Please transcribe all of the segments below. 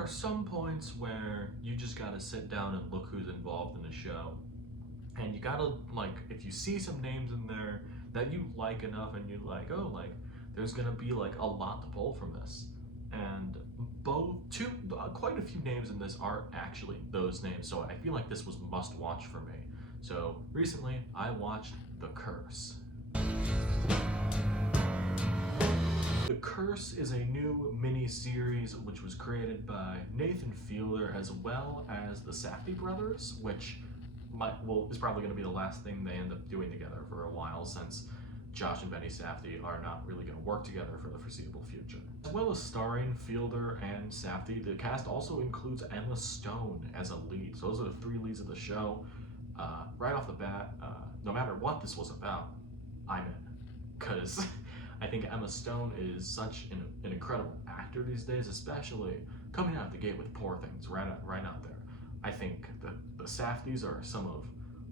are some points where you just gotta sit down and look who's involved in the show. And you gotta, like, if you see some names in there that you like enough and you're like, oh, like, there's gonna be like a lot to pull from this. And quite a few names in this are actually those names, so I feel like this was must watch for me. So recently I watched The Curse. The Curse is a new mini-series which was created by Nathan Fielder as well as the Safdie brothers, which is probably going to be the last thing they end up doing together for a while, since Josh and Benny Safdie are not really going to work together for the foreseeable future. As well as starring Fielder and Safdie, the cast also includes Emma Stone as a lead. So those are the three leads of the show. Right off the bat, no matter what this was about, I'm in. Because I think Emma Stone is such an incredible actor these days, especially coming out of the gate with Poor Things right out there. I think the Safdies are some of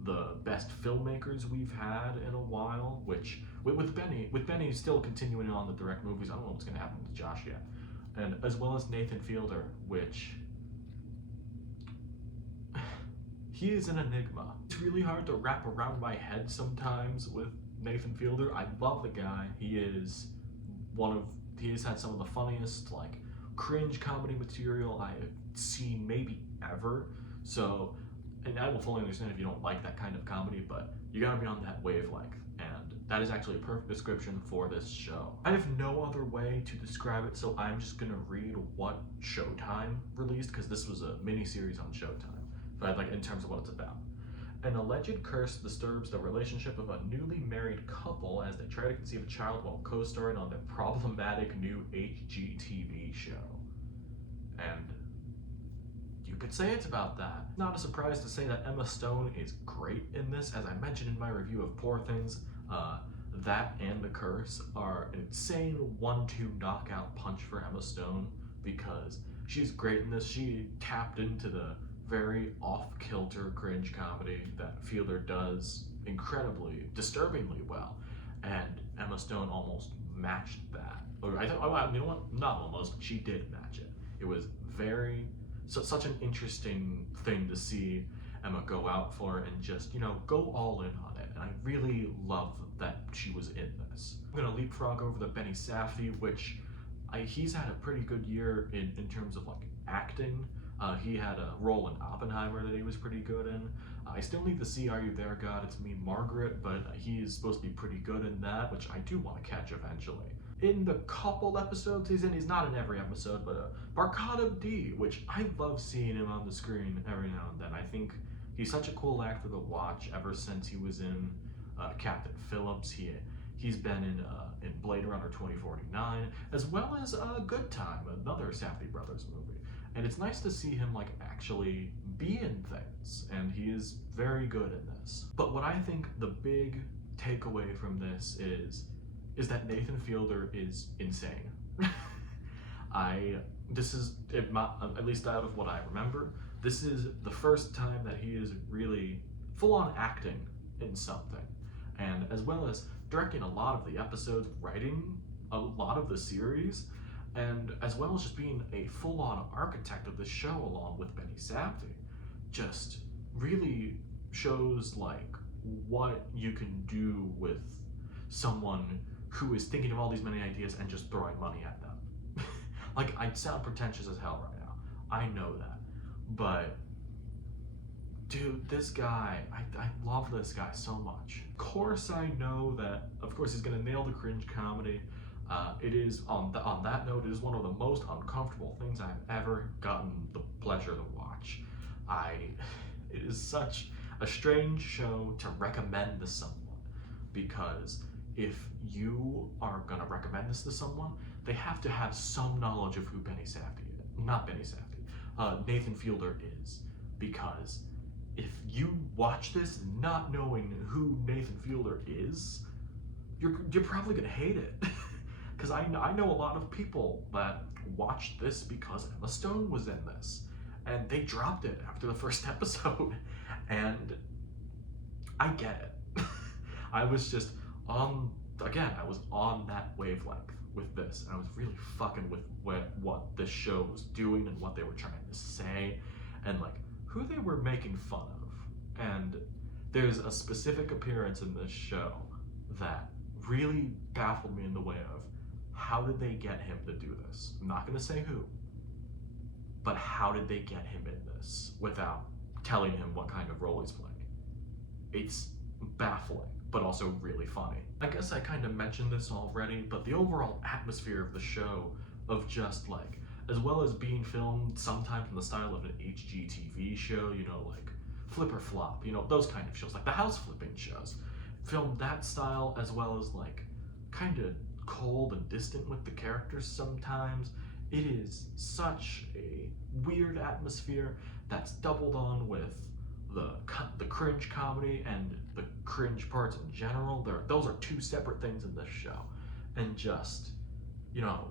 the best filmmakers we've had in a while, which with Benny still continuing on the direct movies, I don't know what's gonna happen with Josh yet. And as well as Nathan Fielder, which he is an enigma. It's really hard to wrap around my head sometimes with Nathan Fielder. I love the guy. He has had some of the funniest, like, cringe comedy material I have seen maybe ever. So, and I will fully understand if you don't like that kind of comedy, but you gotta be on that wavelength, and that is actually a perfect description for this show. I have no other way to describe it, so I'm just gonna read what Showtime released, because this was a mini-series on Showtime, but like in terms of what it's about. An alleged curse disturbs the relationship of a newly married couple as they try to conceive a child while co-starring on their problematic new HGTV show. And you could say it's about that. Not a surprise to say that Emma Stone is great in this. As I mentioned in my review of Poor Things, that and The Curse are an insane 1-2 knockout punch for Emma Stone, because she's great in this. She tapped into the very off-kilter cringe comedy that Fielder does incredibly, disturbingly well, and Emma Stone almost matched that. Or you know what? Not almost. She did match it. It was such an interesting thing to see Emma go out for and just, go all in on it. And I really love that she was in this. I'm gonna leapfrog over to Benny Safdie, which he's had a pretty good year in terms of like acting. He had a role in Oppenheimer that he was pretty good in. I still need to see Are You There, God? It's Me, Margaret, but he is supposed to be pretty good in that, which I do want to catch eventually. In the couple episodes he's in, he's not in every episode, but Barkhad Abdi, which I love seeing him on the screen every now and then. I think he's such a cool actor to watch ever since he was in Captain Phillips. He's been in Blade Runner 2049, as well as Good Time, another Safdie brothers movie. And it's nice to see him like actually be in things, and he is very good in this. At Nathan Fielder is insane. This is, at least out of what I remember, this is the first time that he is really full-on acting in something. And as well as directing a lot of the episodes, writing a lot of the series, and as well as just being a full-on architect of the show along with Benny Safdie, just really shows like what you can do with someone who is thinking of all these many ideas and just throwing money at them. Like, I sound pretentious as hell right now, I know that, but dude, this guy, I love this guy so much. Of course I know that, of course, he's gonna nail the cringe comedy. It is, on that note, it is one of the most uncomfortable things I've ever gotten the pleasure to watch. It is such a strange show to recommend to someone, because if you are gonna recommend this to someone, they have to have some knowledge of who Benny Safdie is. Not Benny Safdie, Nathan Fielder is, because if you watch this not knowing who Nathan Fielder is, you're probably gonna hate it. Because I know a lot of people that watched this because Emma Stone was in this, and they dropped it after the first episode, and I get it. I was on that wavelength. with this, and I was really fucking with what this show was doing and what they were trying to say, and like who they were making fun of. And there's a specific appearance in this show that really baffled me in the way of how did they get him to do this? I'm not gonna say who, but how did they get him in this without telling him what kind of role he's playing? It's baffling, but also really funny. I guess I kind of mentioned this already, but the overall atmosphere of the show, of just like, as well as being filmed sometimes in the style of an HGTV show, you know, like Flip or Flop, you know, those kind of shows, like the house flipping shows, filmed that style, as well as like kind of cold and distant with the characters sometimes. It is such a weird atmosphere that's doubled on with the cringe comedy and the cringe parts in general. Those are two separate things in this show, and just, you know,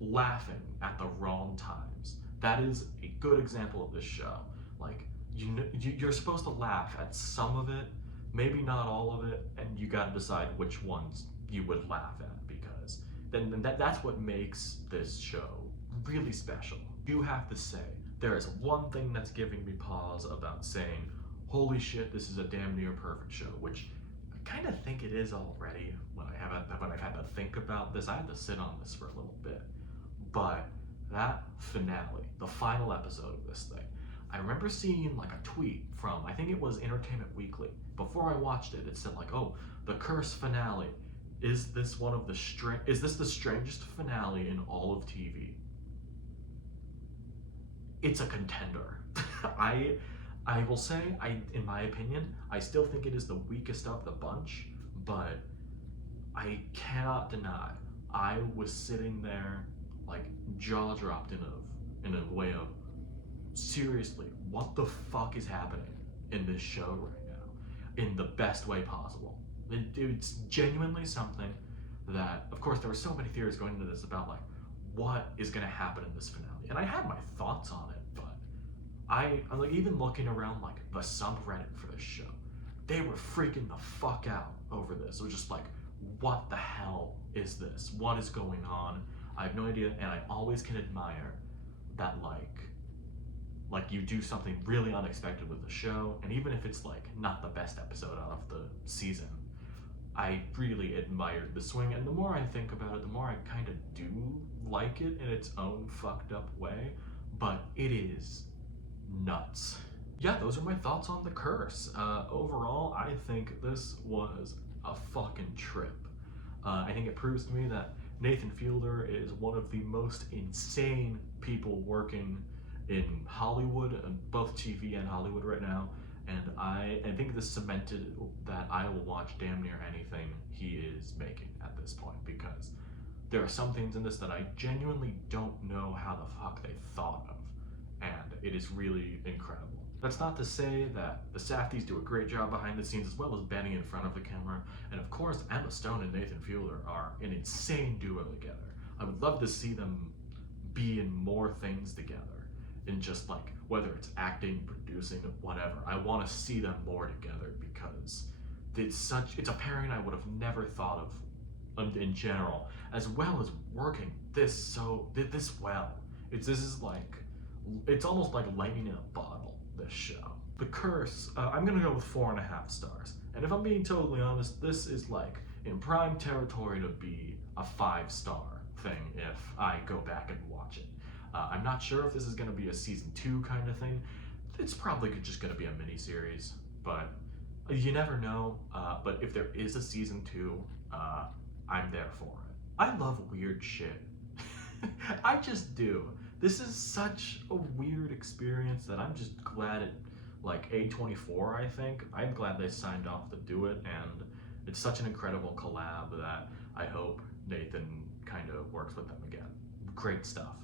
laughing at the wrong times. That is a good example of this show. Like, you're supposed to laugh at some of it, maybe not all of it, and you got to decide which ones you would laugh at, because then that's what makes this show really special. You have to say, there is one thing that's giving me pause about saying, holy shit, this is a damn near perfect show, which I kind of think it is already. When I've had to think about this, I had to sit on this for a little bit. But that finale, the final episode of this thing, I remember seeing like a tweet from, I think it was Entertainment Weekly. Before I watched it, it said like, oh, the curse finale. Is this the strangest finale in all of TV? It's a contender. I will say, in my opinion, I still think it is the weakest of the bunch, but I cannot deny I was sitting there like jaw dropped in a way of, seriously, what the fuck is happening in this show right now, in the best way possible. It's genuinely something that, of course, there were so many theories going into this about like what is going to happen in this finale, and I had my thoughts on it, but I'm like, even looking around like the subreddit for this show, they were freaking the fuck out over this. It was just like, what the hell is this? What is going on? I have no idea, and I always can admire that like you do something really unexpected with the show, and even if it's like not the best episode out of the season, I really admired the swing, and the more I think about it, the more I kind of do like it in its own fucked up way, but it is nuts. Yeah, those are my thoughts on The Curse. Overall, I think this was a fucking trip. I think it proves to me that Nathan Fielder is one of the most insane people working in Hollywood, both TV and Hollywood right now, and I think this cemented that I will watch damn near anything he is making at this point, because there are some things in this that I genuinely don't know how the fuck they thought of, and it is really incredible. That's not to say that the Safdies do a great job behind the scenes, as well as Benny in front of the camera, and of course Emma Stone and Nathan Fielder are an insane duo together. I would love to see them be in more things together, in just like, whether it's acting, producing, whatever. I want to see them more together, because it's a pairing I would have never thought of in general, as well as working this well. It's almost like lightning in a bottle, this show. The Curse, I'm gonna go with 4.5 stars. And if I'm being totally honest, this is like in prime territory to be a 5-star thing if I go back and watch it. I'm not sure if this is gonna be a season 2 kind of thing. It's probably just gonna be a mini-series, but you never know. But if there is a season 2, I'm there for it. I love weird shit. I just do. This is such a weird experience that I'm just glad it, like A24, I think. I'm glad they signed off to do it, and it's such an incredible collab that I hope Nathan kind of works with them again. Great stuff.